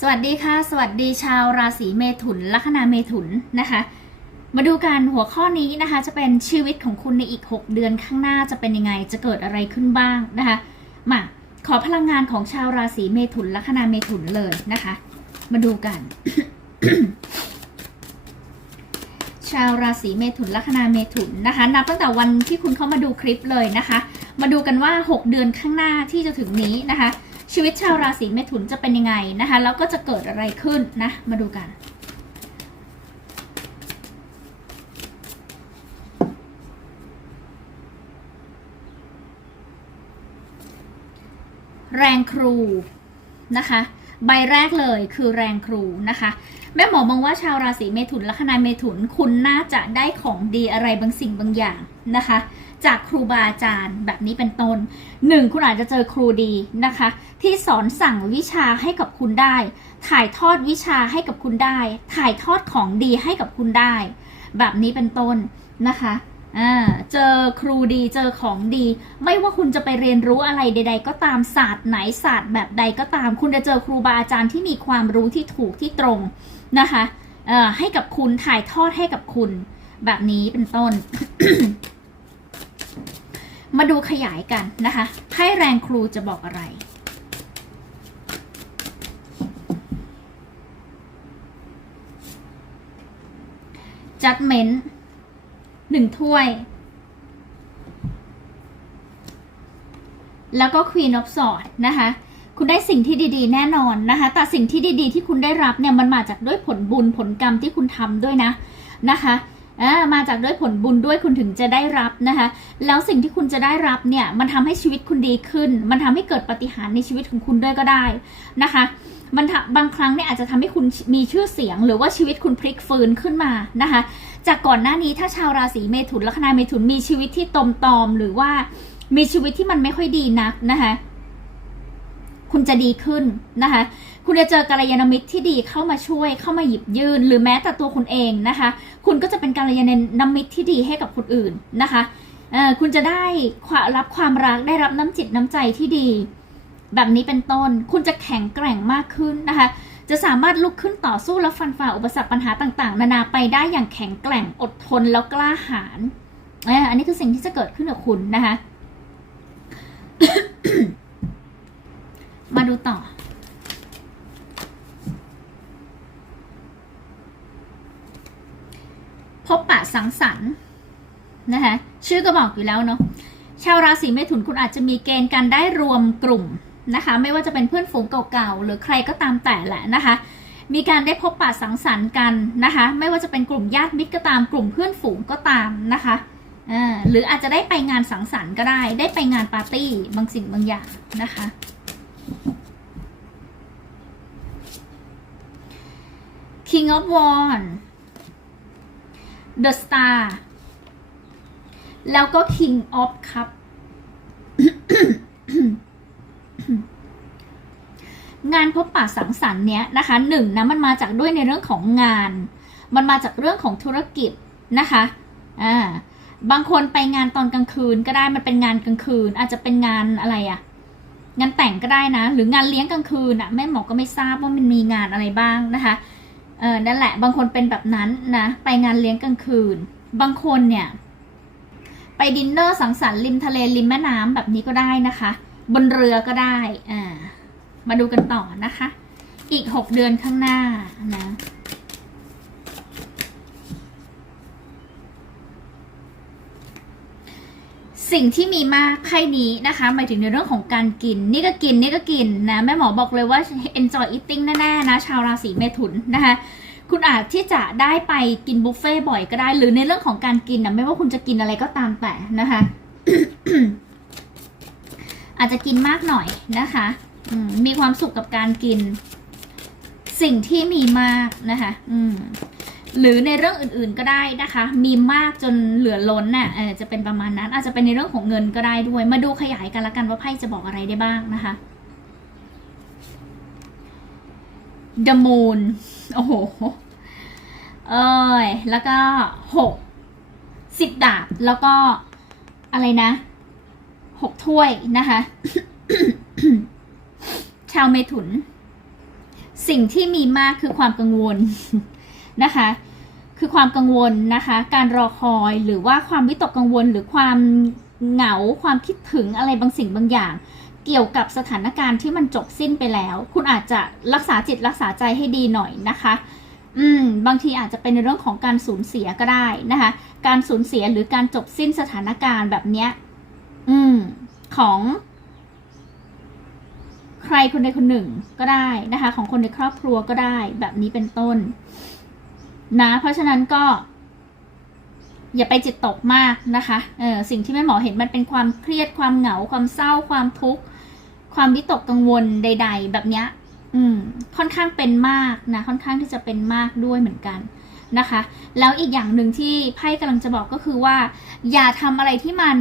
สวัสดีค่ะ สวัสดีชาวราศีเมถุนลัคนาเมถุนนะคะ มาดูกันหัวข้อนี้นะคะ จะเป็นชีวิตของคุณในอีก 6 เดือนข้างหน้าจะเป็นยังไงจะเกิดอะไรขึ้นบ้างนะคะมาขอพลังงานของชาวราศีเมถุนลัคนาเมถุนเลยนะคะ มาดูกัน ชาวราศีเมถุนลัคนาเมถุนนะคะนับตั้งแต่วันที่คุณเข้ามาดูคลิปเลยนะคะ มาดูกันว่า 6 เดือนข้างหน้าที่จะถึงนี้นะคะ ชีวิตชาวราศีเมถุนจะเป็นยังไงนะคะ แล้วก็จะเกิดอะไรขึ้นนะ มาดูกัน แรงครูนะคะ ใบแรกเลยคือแรงครูนะคะ แม่หมอมองว่าชาวราศีเมถุนลัคนาเมถุนคุณน่าจะได้ของดีอะไรบางสิ่งบางอย่างนะคะ จากครูบาอาจารย์แบบนี้เป็นต้นหนึ่งคุณอาจจะเจอครูดีนะคะ ที่สอนสั่งวิชาให้กับคุณได้ ถ่ายทอดวิชาให้กับคุณได้ ถ่ายทอดของดีให้กับคุณได้ แบบนี้เป็นต้นนะคะ อ่าเจอครูดีเจอของดี ไม่ว่าคุณจะไปเรียนรู้อะไรใด ๆ ก็ตามศาสตร์ไหนศาสตร์แบบใดก็ตาม คุณจะเจอครูบาอาจารย์ที่มีความรู้ที่ถูกที่ตรงนะคะเอ่อให้กับคุณถ่ายทอดให้กับคุณ แบบนี้เป็นต้น มาดูขยายกันนะคะให้แรงครูจะบอกอะไร judgment หนึ่งถ้วย แล้วก็ Queen of Swords นะคะ คุณได้สิ่งที่ดีๆ แน่นอนนะคะ แต่สิ่งที่ดีๆ ที่คุณได้รับเนี่ยมันมาจากด้วยผลบุญผลกรรมที่คุณทำด้วยนะนะคะอ่ามาจากด้วยผลบุญด้วยคุณถึงจะได้รับนะคะ แล้วสิ่งที่คุณจะได้รับเนี่ยมันทำให้ชีวิตคุณดีขึ้น มันทำให้เกิดปาฏิหารย์ในชีวิตของคุณด้วยก็ได้นะคะ มันบางครั้งเนี่ยอาจจะทำให้คุณมีชื่อเสียง หรือว่าชีวิตคุณพลิกฟื้นขึ้นมานะคะ จากก่อนหน้านี้ถ้าชาวราศีเมถุนลัคนาเมถุนมีชีวิตที่ตมตอมหรือว่ามีชีวิตที่มันไม่ค่อยดีนักนะคะคุณจะดีขึ้นนะคะ คุณจะเจอกัลยาณมิตรที่ดีเข้ามาช่วยเข้ามาหยิบยื่นหรือแม้แต่ตัวคุณเองนะคะ คุณก็จะเป็นกัลยาณมิตรที่ดีให้กับคนอื่นนะคะคุณจะได้รับความรักได้รับน้ำจิตน้ำใจที่ดี แบบนี้เป็นต้น คุณจะแข็งแกร่งมากขึ้นนะคะ จะสามารถลุกขึ้นต่อสู้และฟันฝ่าอุปสรรคปัญหาต่างๆ นานาไปได้อย่างแข็งแกร่งอดทนแล้วกล้าหาญอ่าอันนี้คือสิ่งที่จะเกิดขึ้นกับคุณนะคะ มาดูต่อพบปะสังสรรค์นะคะชื่อก็บอกอยู่แล้วเนาะชาวราศีเมถุนคุณอาจจะมีเกณฑ์การได้รวมกลุ่ม นะคะ ไม่ว่าจะเป็นเพื่อนฝูงเก่าๆ หรือใครก็ตามแต่แหละนะคะ มีการได้พบปะสังสรรค์กันนะคะ ไม่ว่าจะเป็นกลุ่มญาติมิตรก็ตามกลุ่มเพื่อนฝูงก็ตามนะคะหรืออาจจะได้ไปงานสังสรรค์ก็ได้ ได้ไปงานปาร์ตี้บางสิ่งบางอย่างนะคะ King of Wands The Star แล้วก็ King of Cup งานพบปะสังสรรค์เนี้ยนะคะหนึ่งนะมันมาจากด้วยในเรื่องของงาน มันมาจากเรื่องของธุรกิจนะคะอ่าบางคนไปงานตอนกลางคืนก็ได้มันเป็นงานกลางคืน อาจจะเป็นงานอะไรอะงานแต่งก็ได้นะ หรืองานเลี้ยงกลางคืนอะแม่หมอก็ไม่ทราบว่ามันมีงานอะไรบ้างนะคะเออนั่นแหละบางคนเป็นแบบนั้นนะไปงานเลี้ยงกลางคืน บางคนเนี่ย ไปดินเนอร์สังสรรค์ริมทะเลริมแม่น้ำแบบนี้ก็ได้นะคะ บนเรือก็ได้อ่ามาดูกันต่อนะคะ อีก6เดือนข้างหน้านะสิ่งที่มีมากไพ่นี้นะคะหมายถึงในเรื่องของการกิน นี่ก็กินนี่ก็กินนะแม่หมอบอกเลยว่า enjoy eating แน่ๆนะชาวราศีเมถุนนะคะคุณอาจที่จะได้ไปกินบุฟเฟ่บ่อยก็ได้ หรือในเรื่องของการกินนะไม่ว่าคุณจะกินอะไรก็ตามแต่นะคะ อาจจะกินมากหน่อยนะคะมมีความสุขกับการกิน สิ่งที่มีมากนะคะ อืมหรือในเรื่องอื่นๆก็ได้นะคะ มีมากจนเหลือล้นน่ะเออจะเป็นประมาณนั้น อาจจะเป็นในเรื่องของเงินก็ได้ด้วย มาดูขยายกันละกันว่าไพ่จะบอกอะไรได้บ้างนะคะ The Moon โอ้โห เอ้ย แล้วก็หกสิบดาบ แล้วก็อะไรนะ หกถ้วยนะคะ ชาวเมถุน สิ่งที่มีมากคือความกังวลนะคะ คือความกังวลนะคะ การรอคอยหรือว่าความวิตกกังวลหรือความเหงาความคิดถึงอะไรบางสิ่งบางอย่าง เกี่ยวกับสถานการณ์ที่มันจบสิ้นไปแล้ว คุณอาจจะรักษาจิตรักษาใจให้ดีหน่อยนะคะ อืม บางทีอาจจะเป็นในเรื่องของการสูญเสียก็ได้นะคะ การสูญเสียหรือการจบสิ้นสถานการณ์แบบเนี้ย อืม ของ ใครคนใดคนหนึ่งก็ได้นะคะ ของคนในครอบครัวก็ได้แบบนี้เป็นต้น นะ เพราะฉะนั้นก็ อย่าไปจิตตกมากนะคะเออสิ่งที่แม่หมอเห็นมันเป็นความเครียดความเหงา ความเศร้า ความทุกข์ความวิตกกังวลใด ๆ แบบเนี้ย อืม ค่อนข้างเป็นมากนะ ค่อนข้างที่จะเป็นมากด้วยเหมือนกันนะคะ แล้วอีกอย่างหนึ่งที่ไพ่กำลังจะบอกก็คือว่า อย่าทำอะไรที่มัน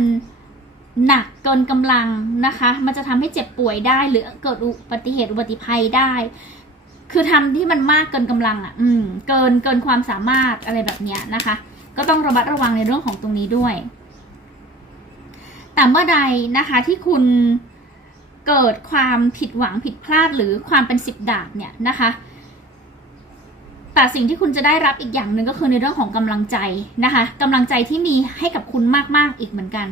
หนักเกินกำลังนะคะ มันจะทำให้เจ็บป่วยได้ หรือเกิดอุบัติเหตุอุบัติภัยได้ คือทำที่มันมากเกินกำลังอะ อืม เกินเกินความสามารถอะไรแบบเนี้ยนะคะ ก็ต้องระมัดระวังในเรื่องของตรงนี้ด้วย แต่เมื่อใดนะคะที่คุณเกิดความผิดหวังผิดพลาดหรือความเป็นสิบดาบเนี่ยนะคะแต่สิ่งที่คุณจะได้รับอีกอย่างหนึ่งก็คือในเรื่องของกำลังใจนะคะกำลังใจที่มีให้กับคุณมากๆอีกเหมือนกัน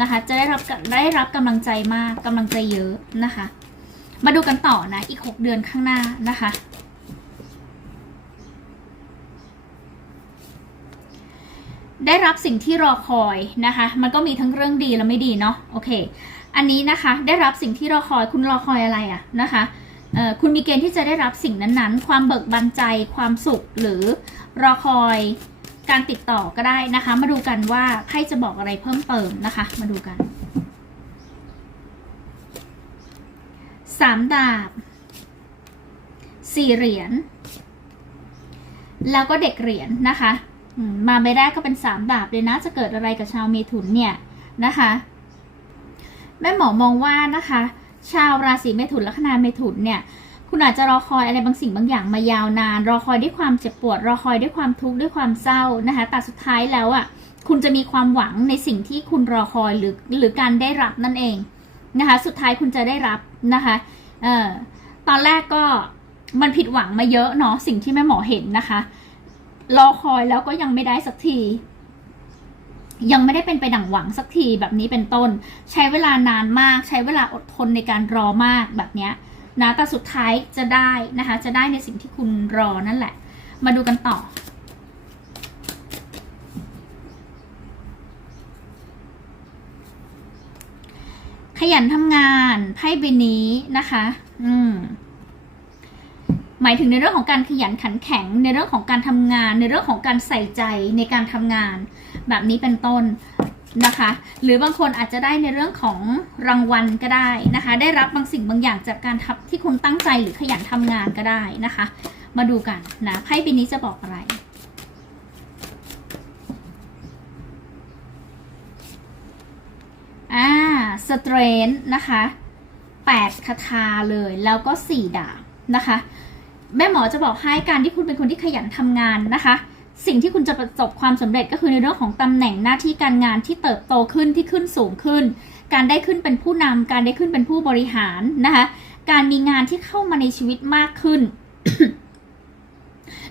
นะคะ จะได้รับได้รับกำลังใจมากกำลังใจเยอะนะคะ มาดูกันต่อนะ อีก 6 เดือนข้างหน้านะคะ ได้รับสิ่งที่รอคอยนะคะ มันก็มีทั้งเรื่องดีและไม่ดีเนาะโอเค อันนี้นะคะ ได้รับสิ่งที่รอคอยคุณรอคอยอะไรอะนะคะคุณมีเกณฑ์ที่จะได้รับสิ่งนั้นๆ ความเบิกบานใจ ความสุขหรือรอคอย การติดต่อก็ได้นะคะ มาดูกันว่าไพ่จะบอกอะไรเพิ่มเติมนะคะ มาดูกันสามดาบสี่เหรียญแล้วก็เด็กเหรียญนะคะมาใบแรกก็เป็นสามดาบเลยนะ จะเกิดอะไรกับชาวเมถุนเนี่ยนะคะแม่หมอมองว่านะคะ ชาวราศีเมถุนลัคนาเมถุนเนี่ย คุณอาจจะรอคอยอะไรบางสิ่งบางอย่างมายาวนาน รอคอยด้วยความเจ็บปวด รอคอยด้วยความทุกข์ด้วยความเศร้านะคะแต่สุดท้ายแล้วอะคุณจะมีความหวังในสิ่งที่คุณรอคอยหรือหรือการได้รับนั่นเองนะคะสุดท้ายคุณจะได้รับนะคะเอ่อตอนแรกก็มันผิดหวังมาเยอะเนาะสิ่งที่แม่หมอเห็นนะคะ รอคอยแล้วก็ยังไม่ได้สักที ยังไม่ได้เป็นไปดั่งหวังสักทีแบบนี้เป็นต้น ใช้เวลานานมาก ใช้เวลาอดทนในการรอมากแบบเนี้ย นะแต่สุดท้ายจะได้นะคะ จะได้ในสิ่งที่คุณรอนั่นแหละ มาดูกันต่อ ขยันทำงานไพ่ใบนี้นะคะ อืมหมายถึงในเรื่องของการขยันขันแข็งในเรื่องของการทำงาน ในเรื่องของการใส่ใจในการทำงาน แบบนี้เป็นต้น นะคะ หรือบางคนอาจจะได้ในเรื่องของรางวัลก็ได้นะคะ ได้รับบางสิ่งบางอย่างจากการทำที่คุณตั้งใจหรือขยันทำงานก็ได้นะคะ มาดูกันนะไพ่ใบนี้จะบอกอะไรอ่าสเตรนนะคะแปดคาถาเลยแล้วก็สี่ดาบนะคะ แม่หมอจะบอกให้การที่คุณเป็นคนที่ขยันทำงานนะคะ สิ่งที่คุณจะประสบความสำเร็จก็คือในเรื่องของตำแหน่งหน้าที่การงานที่เติบโตขึ้นที่ขึ้นสูงขึ้น การได้ขึ้นเป็นผู้นำการได้ขึ้นเป็นผู้บริหารนะคะการมีงานที่เข้ามาในชีวิตมากขึ้น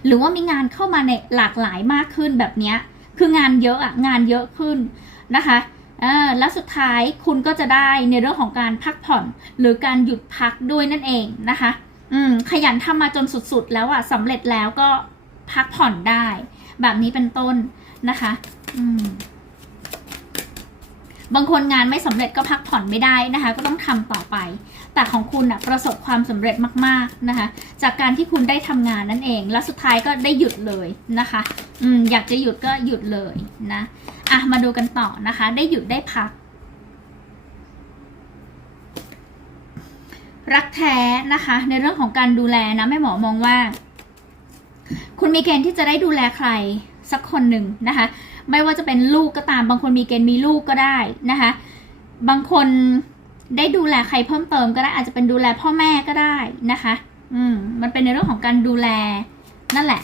หรือว่ามีงานเข้ามาในหลากหลายมากขึ้นแบบนี้คืองานเยอะอะงานเยอะขึ้นนะคะแล้วสุดท้ายคุณก็จะได้ในเรื่องของการพักผ่อน หรือการหยุดพักด้วยนั่นเองนะคะ อืมขยันทำมาจนสุดๆ แล้วอะสำเร็จแล้วก็พักผ่อนได้ แบบนี้เป็นต้นนะคะ อืมบางคนงานไม่สำเร็จก็พักผ่อนไม่ได้นะคะ ก็ต้องทำต่อไป แต่ของคุณอะประสบความสำเร็จมากๆนะคะ จากการที่คุณได้ทำงานนั่นเอง แล้วสุดท้ายก็ได้หยุดเลยนะคะอืมอยากจะหยุดก็หยุดเลยนะอะมาดูกันต่อนะคะ ได้หยุดได้พัก รักแท้นะคะ ในเรื่องของการดูแลนะแม่หมอมองว่า คุณมีเกณฑ์ที่จะได้ดูแลใครสักคนหนึ่งนะคะ ไม่ว่าจะเป็นลูกก็ตาม บางคนมีเกณฑ์มีลูกก็ได้นะคะ บางคนได้ดูแลใครเพิ่มเติมก็ได้ อาจจะเป็นดูแลพ่อแม่ก็ได้นะคะ อืม มันเป็นในเรื่องของการดูแลนั่นแหละ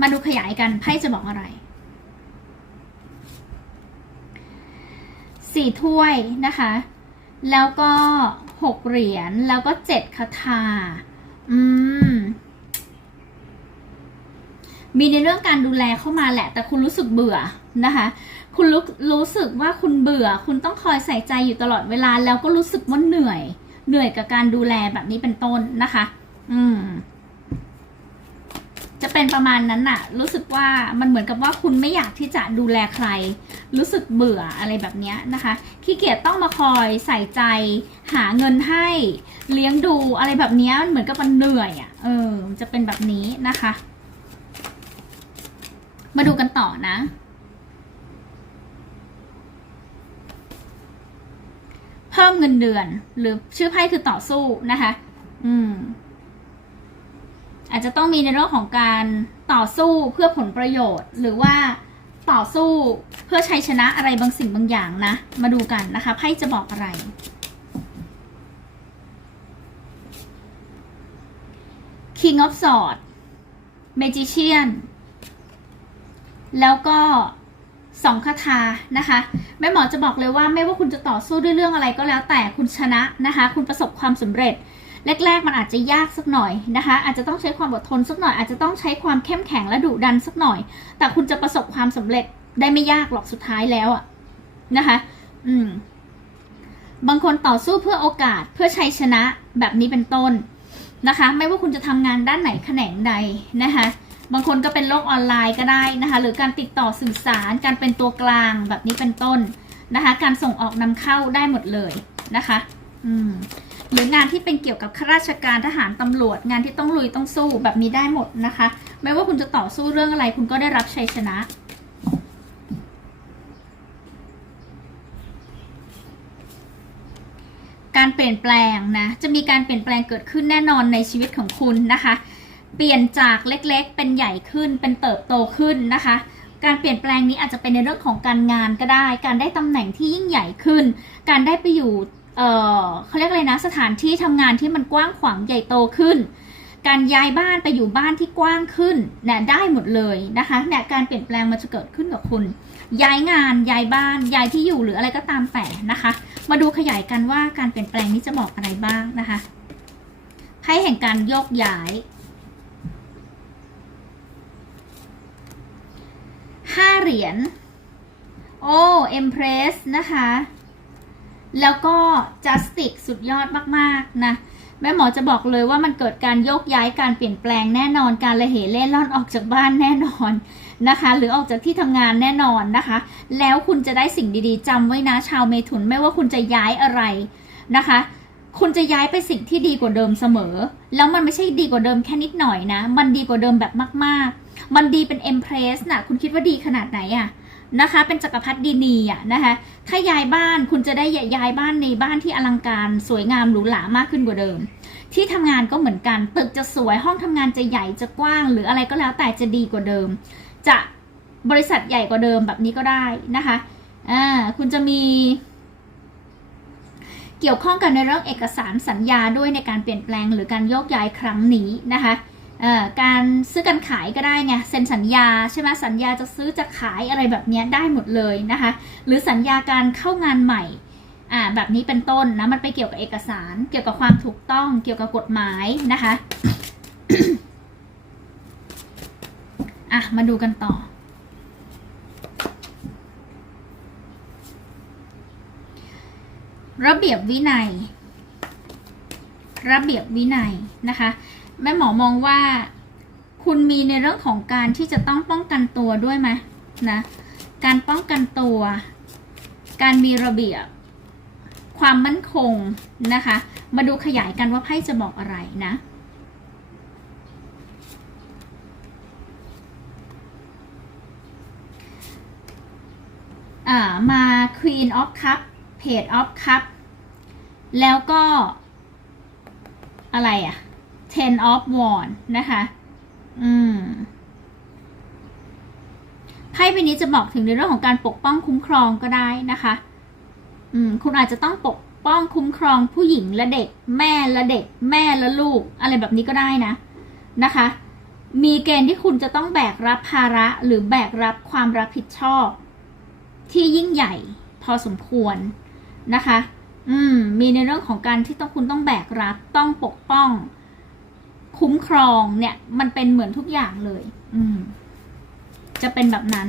มาดูขยายกันไพ่จะบอกอะไรสี่ถ้วยนะคะ แล้วก็หกเหรียญ แล้วก็เจ็ดคาถา อืม มีในเรื่องการดูแลเข้ามาแหละ แต่คุณรู้สึกเบื่อนะคะ คุณรู้รู้สึกว่าคุณเบื่อ คุณต้องคอยใส่ใจอยู่ตลอดเวลา แล้วก็รู้สึกว่าเหนื่อย เหนื่อยกับการดูแลแบบนี้เป็นต้นนะคะ อืม เป็นประมาณนั้นน่ะ รู้สึกว่ามันเหมือนกับว่าคุณไม่อยากที่จะดูแลใคร รู้สึกเบื่ออะไรแบบนี้นะคะขี้เกียจต้องมาคอยใส่ใจหาเงินให้เลี้ยงดูอะไรแบบนี้มันเหมือนกับมันเหนื่อยอะ่ะเออจะเป็นแบบนี้นะคะ มาดูกันต่อนะเพิ่มเงินเดือน หรือชื่อไพ่คือต่อสู้นะคะ อืม อาจจะต้องมีในเรื่องของการต่อสู้เพื่อผลประโยชน์ หรือว่าต่อสู้เพื่อชัยชนะอะไรบางสิ่งบางอย่างนะ มาดูกันนะคะไพ่จะบอกอะไร King of Swords Magician แล้วก็สองคาถานะคะ แม่หมอจะบอกเลยว่าไม่ว่าคุณจะต่อสู้ด้วยเรื่องอะไรก็แล้วแต่คุณชนะนะคะ คุณประสบความสำเร็จ แรก ๆ มันอาจจะยากสักหน่อยนะคะ อาจจะต้องใช้ความอดทนสักหน่อย อาจจะต้องใช้ความเข้มแข็งและดุดันสักหน่อย แต่คุณจะประสบความสำเร็จได้ไม่ยากหรอกสุดท้ายแล้วอะนะคะ อืม บางคนต่อสู้เพื่อโอกาสเพื่อชัยชนะแบบนี้เป็นต้นนะคะ ไม่ว่าคุณจะทำงานด้านไหนแขนงใดนะคะบางคนก็เป็นโลกออนไลน์ก็ได้นะคะ หรือการติดต่อสื่อสาร การเป็นตัวกลางแบบนี้เป็นต้นนะคะ การส่งออกนำเข้าได้หมดเลยนะคะ อืม หรืองานที่เป็นเกี่ยวกับข้าราชการทหารตำรวจ งานที่ต้องลุยต้องสู้แบบนี้ได้หมดนะคะ ไม่ว่าคุณจะต่อสู้เรื่องอะไร คุณก็ได้รับชัยชนะการเปลี่ยนแปลงนะ จะมีการเปลี่ยนแปลงเกิดขึ้นแน่นอนในชีวิตของคุณนะคะ เปลี่ยนจากเล็กๆ เป็นใหญ่ขึ้น เป็นเติบโตขึ้นนะคะ การเปลี่ยนแปลงนี้อาจจะเป็นในเรื่องของการงานก็ได้ การได้ตำแหน่งที่ยิ่งใหญ่ขึ้น การได้ไปอยู่ เออเขาเรียกอะไรนะสถานที่ทำงานที่มันกว้างขวางใหญ่โตขึ้น การย้ายบ้านไปอยู่บ้านที่กว้างขึ้นเนี่ยได้หมดเลยนะคะเนี่ยการเปลี่ยนแปลงมันจะเกิดขึ้นกับคุณ ย้ายงานย้ายบ้านย้ายที่อยู่หรืออะไรก็ตามแต่นะคะ มาดูขยายกันว่าการเปลี่ยนแปลงนี้จะบอกอะไรบ้างนะคะไพ่แห่งการโยกย้ายห้าเหรียญโอ้เอ็มเพรสนะคะ แล้วก็ justice สุดยอดมากๆนะแม่หมอจะบอกเลยว่ามันเกิดการโยกย้ายการเปลี่ยนแปลงแน่นอนการระเหเล่ร่อนออกจากบ้านแน่นอนนะคะ หรือออกจากที่ทำงานแน่นอนนะคะ แล้วคุณจะได้สิ่งดีๆจำไว้นะชาวเมถุนไม่ว่าคุณจะย้ายอะไรนะคะ คุณจะย้ายไปสิ่งที่ดีกว่าเดิมเสมอ แล้วมันไม่ใช่ดีกว่าเดิมแค่นิดหน่อยนะ มันดีกว่าเดิมแบบมาก ๆ มันดีเป็นเอ็มเพรสน่ะคุณคิดว่าดีขนาดไหนอะ นะคะ เป็นจักรพรรดินีอะนะคะ ถ้าย้ายบ้านคุณจะได้ย้ายบ้านในบ้านที่อลังการสวยงามหรูหรามากขึ้นกว่าเดิม ที่ทำงานก็เหมือนกัน ตึกจะสวยห้องทำงานจะใหญ่จะกว้าง หรืออะไรก็แล้วแต่จะดีกว่าเดิม จะบริษัทใหญ่กว่าเดิมแบบนี้ก็ได้นะคะอ่าคุณจะมี เกี่ยวข้องกันในเรื่องเอกสารสัญญาด้วยในการเปลี่ยนแปลงหรือการโยกย้ายครั้งนี้นะคะ การซื้อกันขายก็ได้ไงเซ็นสัญญาใช่ไหมสัญญาจะซื้อจะขายอะไรแบบนี้ได้หมดเลยนะคะ หรือสัญญาการเข้างานใหม่อ่าแบบนี้เป็นต้นนะมันไปเกี่ยวกับเอกสาร เกี่ยวกับความถูกต้องเกี่ยวกับกฎหมายนะคะอะมาดูกันต่อ ระเบียบวินัย ระเบียบวินัยนะคะ แม่หมอมองว่า คุณมีในเรื่องของการที่จะต้องป้องกันตัวด้วยไหมนะการป้องกันตัว การมีระเบียบ ความมั่นคงนะคะ มาดูขยายกันว่าไพ่จะบอกอะไรนะมา Queen of Cup Page of Cup แล้วก็อะไรอะ Ten of Wands นะคะ อืมไพ่ใบนี้จะบอกถึงในเรื่องของการปกป้องคุ้มครองก็ได้นะคะ อืม คุณอาจจะต้องปกป้องคุ้มครองผู้หญิงและเด็ก แม่และเด็ก แม่และลูก อะไรแบบนี้ก็ได้นะ นะคะ มีเกณฑ์ที่คุณจะต้องแบกรับภาระหรือแบกรับความรับผิดชอบ ที่ยิ่งใหญ่พอสมควรนะคะ อืม มีในเรื่องของการที่ต้องคุณต้องแบกรับ ต้องปกป้อง คุ้มครองเนี่ย มันเป็นเหมือนทุกอย่างเลย อืม จะเป็นแบบนั้น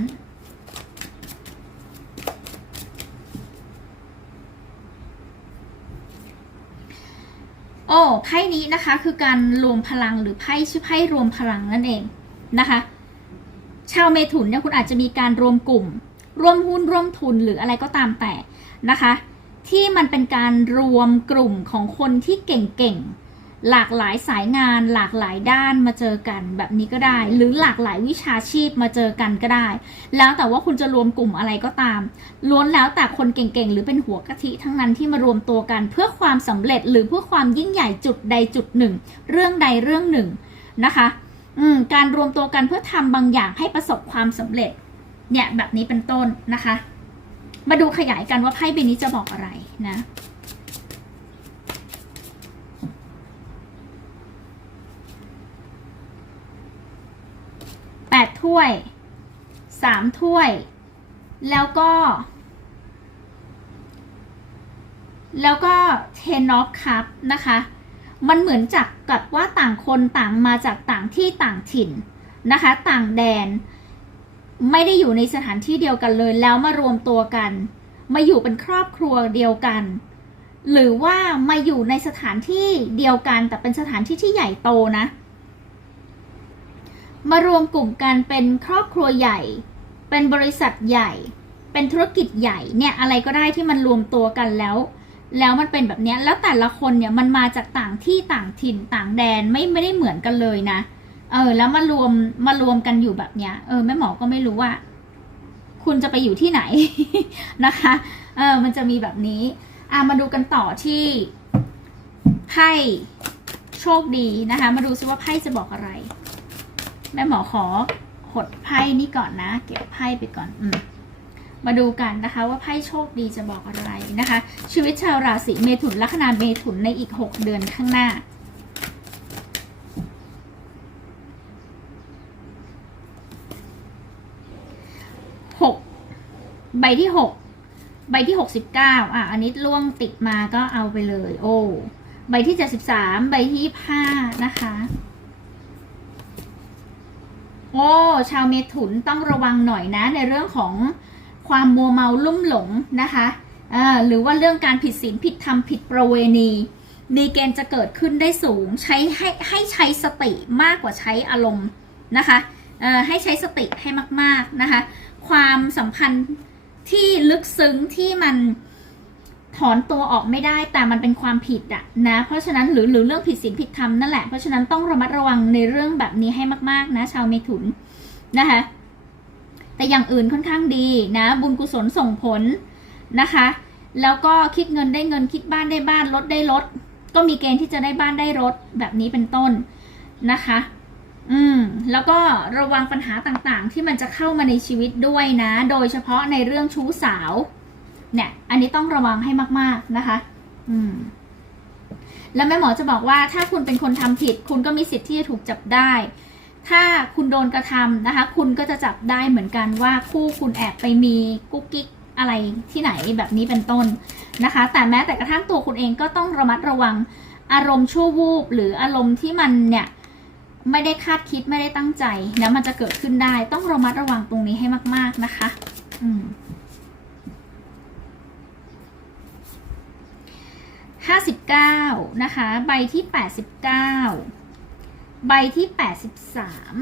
โอ้ไพ่นี้นะคะ คือการรวมพลังหรือไพ่ชื่อไพ่รวมพลังนั่นเองนะคะ ชาวเมถุนเนี่ยคุณอาจจะมีการรวมกลุ่ม ร่วมหุ้นร่วมทุนหรืออะไรก็ตามแต่นะคะ ที่มันเป็นการรวมกลุ่มของคนที่เก่งๆ หลากหลายสายงาน หลากหลายด้านมาเจอกันแบบนี้ก็ได้ หรือหลากหลายวิชาชีพมาเจอกันก็ได้ แล้วแต่ว่าคุณจะรวมกลุ่มอะไรก็ตาม ล้วนแล้วแต่คนเก่งๆ หรือเป็นหัวกะทิทั้งนั้นที่มารวมตัวกัน เพื่อความสำเร็จหรือเพื่อความยิ่งใหญ่จุดใดจุดหนึ่ง เรื่องใดเรื่องหนึ่งนะคะอืมการรวมตัวกันเพื่อทำบางอย่างให้ประสบความสำเร็จ เนี่ยแบบนี้เป็นต้นนะคะ มาดูขยายกันว่าไพ่ใบนี้จะบอกอะไรนะ แปด ถ้วยสามถ้วย แล้วก็ แล้วก็เทนอฟคัพนะคะ มันเหมือนจากกับว่าต่างคนต่างมาจากต่างที่ต่างถิ่นนะคะ ต่างแดน ไม่ได้อยู่ในสถานที่เดียวกันเลย แล้วมารวมตัวกัน มาอยู่เป็นครอบครัวเดียวกัน หรือว่ามาอยู่ในสถานที่เดียวกัน แต่เป็นสถานที่ที่ใหญ่โตนะ มารวมกลุ่มกันเป็นครอบครัวใหญ่ เป็นบริษัทใหญ่ เป็นธุรกิจใหญ่เนี่ยอะไรก็ได้ที่มันรวมตัวกันแล้ว แล้วมันเป็นแบบนี้แล้วแต่ละคนเนี่ยมันมาจากต่างที่ต่างถิ่นต่างแดนไม่ไม่ได้เหมือนกันเลยนะ เออ แล้วมารวมมารวมกันอยู่แบบเนี้ย เออแม่หมอก็ไม่รู้ว่า คุณจะไปอยู่ที่ไหนนะคะ เออ มันจะมีแบบนี้อะมาดูกันต่อที่ไพ่โชคดีนะคะ มาดูซิว่าไพ่จะบอกอะไร แม่หมอขอหดไพ่นี่ก่อนนะ เก็บไพ่ไปก่อนอืมมาดูกันนะคะว่าไพ่โชคดีจะบอกอะไรนะคะ ชีวิตชาวราศีเมถุนลัคนาเมถุนในอีก 6 เดือนข้างหน้าหกใบที่หกใบที่หกสิบเก้าอะ อันนี้ล่วงติดมาก็เอาไปเลย โอ้ ใบที่เจ็ดสิบสามใบที่ห้านะคะ ชาวเมถุนต้องระวังหน่อยนะในเรื่องของความมัวเมาลุ่มหลงนะคะหรือว่าเรื่องการผิดศีลผิดธรรมผิดประเวณี มีเกณฑ์จะเกิดขึ้นได้สูง ใช้ให้ให้ใช้สติมากกว่าใช้อารมณ์นะคะให้ใช้สติให้มาก ๆนะคะ ความสัมพันธ์ที่ลึกซึ้งที่มัน ถอนตัวออกไม่ได้แต่มันเป็นความผิดอะนะเพราะฉะนั้นหรือหรือเรื่องผิดศีลผิดธรรมนั่นแหละเพราะฉะนั้นต้องระมัดระวังในเรื่องแบบนี้ให้มากๆนะชาวเมถุนนะคะแต่อย่างอื่นค่อนข้างดีนะบุญกุศลส่งผลนะคะ แล้วก็คิดเงินได้เงินคิดบ้านได้บ้านรถได้รถก็มีเกณฑ์ที่จะได้บ้านได้รถแบบนี้เป็นต้นนะคะ อืมแล้วก็ระวังปัญหาต่างๆ ที่มันจะเข้ามาในชีวิตด้วยนะ โดยเฉพาะในเรื่องชู้สาว เนี่ย อันนี้ต้องระวังให้มาก ๆนะคะ อืม แล้วแม่หมอจะบอกว่าถ้าคุณเป็นคนทำผิด คุณก็มีสิทธิ์ที่จะถูกจับได้ ถ้าคุณโดนกระทำนะคะ คุณก็จะจับได้เหมือนกันว่าคู่คุณแอบไปมีกุ๊กกิ๊กอะไรที่ไหนแบบนี้เป็นต้นนะคะ แต่แม้แต่กระทั่งตัวคุณเองก็ต้องระมัดระวังอารมณ์ชั่ววูบหรืออารมณ์ที่มันเนี่ยไม่ได้คาดคิดไม่ได้ตั้งใจนะมันจะเกิดขึ้นได้ ต้องระมัดระวังตรงนี้ให้มาก ๆนะคะ อืม ห้าสิบเก้านะคะ ใบที่แปดสิบเก้าใบที่แปดสิบสาม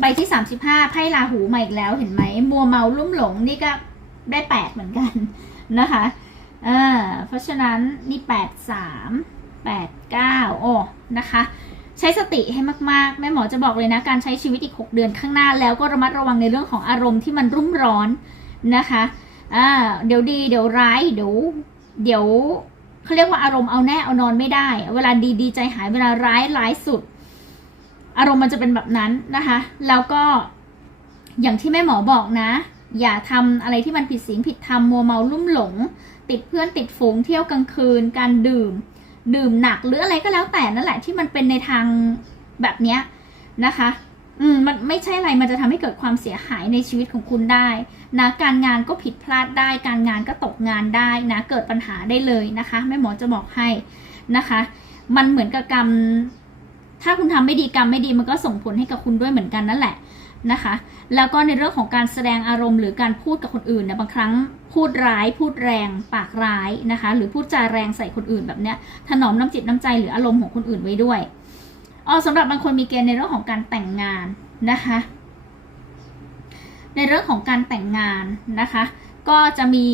ใบที่สามสิบห้าไพ่ลาหูมาอีกแล้วเห็นไหมมัวเมาลุ่มหลงนี่ก็ได้แปดเหมือนกันนะคะอ่าเพราะฉะนั้นนี่แปดสามแปดเก้าโอ้ นะคะ ใช้สติให้มาก ๆ แม่หมอจะบอกเลยนะ การใช้ชีวิตอีก 6 เดือนข้างหน้าแล้วก็ระมัดระวังในเรื่องของอารมณ์ที่มันรุ่มร้อนนะคะอ่าเดี๋ยวดี เดี๋ยวร้าย เดี๋ยว เดี๋ยว เขาเรียกว่าอารมณ์เอาแน่เอานอนไม่ได้ เวลาดีดีใจหายเวลาร้ายร้ายสุด อารมณ์มันจะเป็นแบบนั้นนะคะ แล้วก็อย่างที่แม่หมอบอกนะ อย่าทำอะไรที่มันผิดศีลผิดธรรมมัวเมาลุ่มหลง ติดเพื่อนติดฝูงเที่ยวกลางคืน การดื่ม ดื่มหนักหรืออะไรก็แล้วแต่นั่นแหละที่มันเป็นในทางแบบเนี้ยนะคะ อืมมันไม่ใช่อะไรมันจะทำให้เกิดความเสียหายในชีวิตของคุณได้นะการงานก็ผิดพลาดได้ การงานก็ตกงานได้นะเกิดปัญหาได้เลยนะคะแม่หมอจะบอกให้นะคะ มันเหมือนกับกรรม ถ้าคุณทำไม่ดีกรรมไม่ดีมันก็ส่งผลให้กับคุณด้วยเหมือนกันนั่นแหละนะคะ แล้วก็ในเรื่องของการแสดงอารมณ์หรือการพูดกับคนอื่นเนี่ยบางครั้งพูดร้ายพูดแรงปากร้ายนะคะ หรือพูดจาแรงใส่คนอื่นแบบเนี้ยถนอมน้ำจิตน้ำใจหรืออารมณ์ของคนอื่นไว้ด้วย อ๋อสำหรับบางคนมีเกณฑ์ในเรื่องของการแต่งงานนะคะ ในเรื่องของการแต่งงานนะคะ ก็จะมี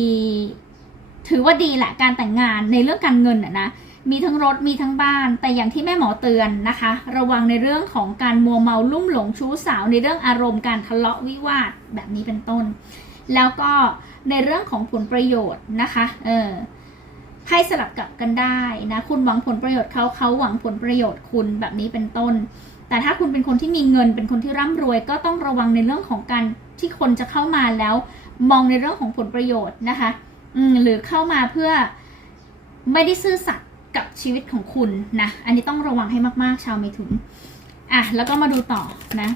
ถือว่าดีแหละการแต่งงานในเรื่องการเงินอะนะมีทั้งรถมีทั้งบ้าน แต่อย่างที่แม่หมอเตือนนะคะ ระวังในเรื่องของการมัวเมาลุ่มหลงชู้สาว ในเรื่องอารมณ์การทะเลาะวิวาทแบบนี้เป็นต้น แล้วก็ในเรื่องของผลประโยชน์นะคะ เออ ให้สลับกลับกันได้นะ คุณหวังผลประโยชน์เขาเขาหวังผลประโยชน์คุณแบบนี้เป็นต้น แต่ถ้าคุณเป็นคนที่มีเงิน เป็นคนที่ร่ำรวย ก็ต้องระวังในเรื่องของการที่คนจะเข้ามาแล้ว มองในเรื่องของผลประโยชน์นะคะ อืมหรือเข้ามาเพื่อไม่ได้ซื่อสัตย์กับชีวิตของคุณนะ อันนี้ต้องระวังให้มากๆ ชาวเมถุน อะ แล้วก็มาดูต่อนะ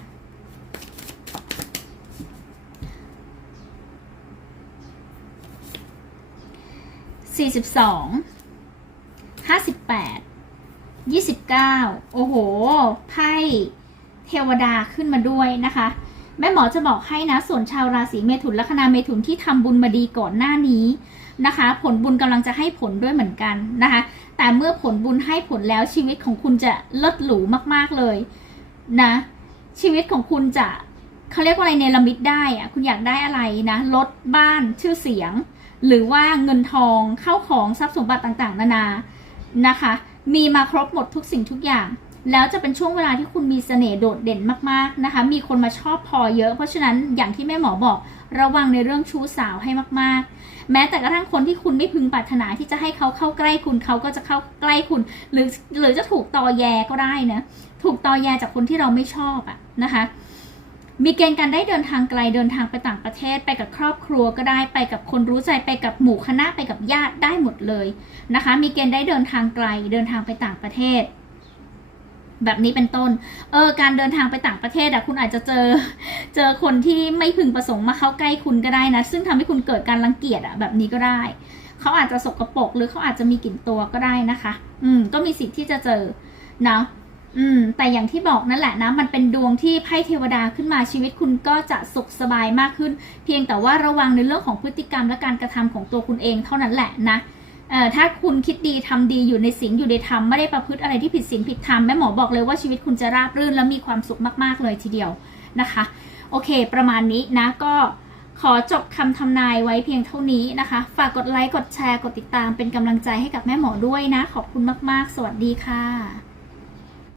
สี่สิบสองห้าสิบแปดยี่สิบเก้าโอ้โห ไพ่เทวดาขึ้นมาด้วยนะคะ แม่หมอจะบอกให้นะ ส่วนชาวราศีเมถุนลัคนาเมถุนที่ทำบุญมาดีก่อนหน้านี้นะคะ ผลบุญกำลังจะให้ผลด้วยเหมือนกันนะคะ แต่เมื่อผลบุญให้ผลแล้วชีวิตของคุณจะเลิศหรูมากๆเลยนะ ชีวิตของคุณจะเขาเรียกว่าอะไรเนรมิตได้อะคุณอยากได้อะไรนะรถบ้านชื่อเสียง หรือว่าเงินทองเข้าของทรัพย์สมบัติต่างๆ นานานะคะ มีมาครบหมดทุกสิ่งทุกอย่าง แล้วจะเป็นช่วงเวลาที่คุณมีเสน่ห์โดดเด่นมากๆนะคะ มีคนมาชอบพอเยอะ เพราะฉะนั้นอย่างที่แม่หมอบอกระวังในเรื่องชู้สาวให้มากๆ แม้แต่กระทั่งคนที่คุณไม่พึงปรารถนาที่จะให้เขาเข้าใกล้คุณเขาก็จะเข้าใกล้คุณ หรือหรือจะถูกตอแยก็ได้นะถูกตอแยจากคนที่เราไม่ชอบอะนะคะ มีเกณฑ์การได้เดินทางไกลเดินทางไปต่างประเทศ ไปกับครอบครัวก็ได้ไปกับคนรู้ใจไปกับหมู่คณะไปกับญาติได้หมดเลยนะคะ มีเกณฑ์ได้เดินทางไกลเดินทางไปต่างประเทศ แบบนี้เป็นต้น เออการเดินทางไปต่างประเทศอะคุณอาจจะเจอ เจอคนที่ไม่พึงประสงค์มาเข้าใกล้คุณก็ได้นะ ซึ่งทำให้คุณเกิดการรังเกียจอะแบบนี้ก็ได้เขาอาจจะสกรปรกหรือเขาอาจจะมีกลิ่นตัวก็ได้นะคะ อืม ก็มีสิทธิ์ที่จะเจอเนาะ อืม แต่อย่างที่บอกนั่นแหละนะ มันเป็นดวงที่ไพ่เทวดาขึ้นมาชีวิตคุณก็จะสุขสบายมากขึ้น เพียงแต่ว่าระวังในเรื่องของพฤติกรรมและการกระทำของตัวคุณเองเท่านั้นแหละนะเอ่อถ้าคุณคิดดีทำดีอยู่ในศีลอยู่ในธรรมไม่ได้ประพฤติอะไรที่ผิดศีลผิดธรรมแม่หมอบอกเลยว่าชีวิตคุณจะราบรื่นและมีความสุขมากๆเลยทีเดียวนะคะ โอเค ประมาณนี้นะก็ขอจบคำทำนายไว้เพียงเท่านี้นะคะ ฝากกดไลค์ กดแชร์ กดติดตามเป็นกำลังใจให้กับแม่หมอด้วยนะ ขอบคุณมาก ๆ สวัสดีค่ะ